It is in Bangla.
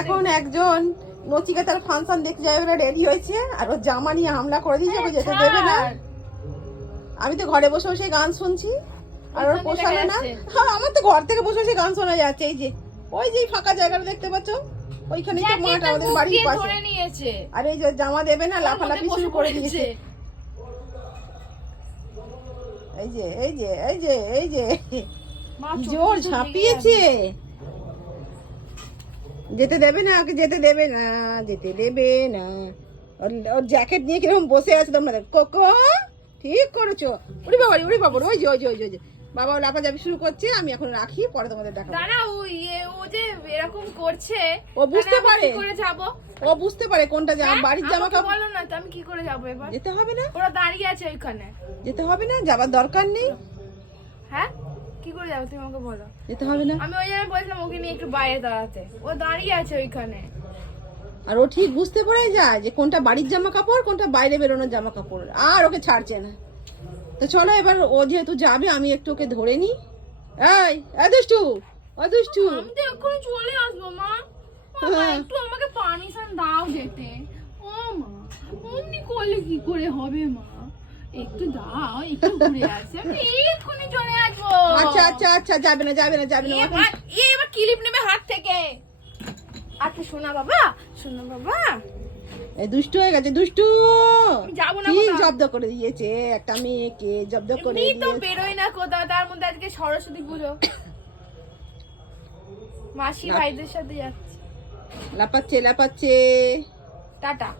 এখন একজন নচিকেতার ফাংশন দেখতে যাবে বলে রেডি হয়েছে, আর ওর জামা নিয়ে হামলা করে দিয়েছে, ওকে যেতে দেবে না। আমি তো ঘরে বসে বসে গান শুনছি, আর ওর পোষালো না। হ্যাঁ, আমার তো ঘর থেকে বসে বসে গান শোনা যাচ্ছে। এই যে ওই যে ফাঁকা জায়গাটা দেখতে পাচ্ছ, ওইখানেই তো মাঠ আমাদের বাড়ির পাশে। আর এই যে জামা দেবে না, লাফালাফি শুরু করে দিয়েছে। এই যে এই যে এই যে এই যে জোর ঝাঁপিয়েছে। যেতে দেবে না, ওকে যেতে দেবে না, যেতে দেবে না। ওর জ্যাকেট নিয়ে কিরকম বসে আছে তোমরা দেখো। কোকো ঠিক করেছো। উড়ি বাবা উড়ি বাবা, ওই যে ওই যে ওই যে বাবা লাফালাফি শুরু করছে। আমি এখন রাখি, পরে তোমাদের দেখাবো। দাঁড়া, ও যে এরকম করছে, ও বুঝতে পারে, কি করে যাব? ও বুঝতে পারে কোনটা জামা, বাড়ির জামা কাপড়। বলো না তো, আমি কি করে যাব এবার? যেতে হবে না, ওরা দাঁড়িয়ে আছে ওইখানে। যেতে হবে না, যাবার দরকার নেই। হ্যাঁ, কি করে যাবো তুমি আমাকে বলো? যেতে হবে না। আমি ওই জন্য বলছিলাম ওকে নিয়ে একটু বাইরে দাঁড়াতে, ও দাঁড়িয়ে আছে ওইখানে। আর ও ঠিক বুঝতে পারে যায় যে কোনটা বাড়ির জামা কাপড়, কোনটা বাইরে বেরোনোর জামা কাপড়, আর ওকে ছাড়ছে না। তো চলো এবার ও যেহেতু যাবে, আমি একটু ওকে ধরে নি। এই দুষ্টু, ও দুষ্টু, আমি তো এক্ষুনি চলে আসবো মা। মা একটু আমাকে পারমিশন দাও যেতে। ও মা, অমনি করলে কি করে হবে মা? একটু দাও, একটু ঘুরে আসি, আমি এক্ষুনি চলে আসবো। আচ্ছা আচ্ছা আচ্ছা, যাবে না যাবে না যাবে না। এবার ক্লিপ নেবে হাত থেকে। আচ্ছা শোনা বাবা, শোনা বাবা, এই দুষ্টু হয়ে গেছে, দুষ্টু যাবো না। ঠিক জব্দ করে দিয়েছে একটা মেয়েকে, জব্দ করে এমনি তো দিয়েছে। বেরোই না কোথাও, তার মধ্যে আজকে সরস্বতী পুজো, মাসি ভাইদের সাথে যাচ্ছি। লাপাচ্ছে লাপাচ্ছে। টাটা।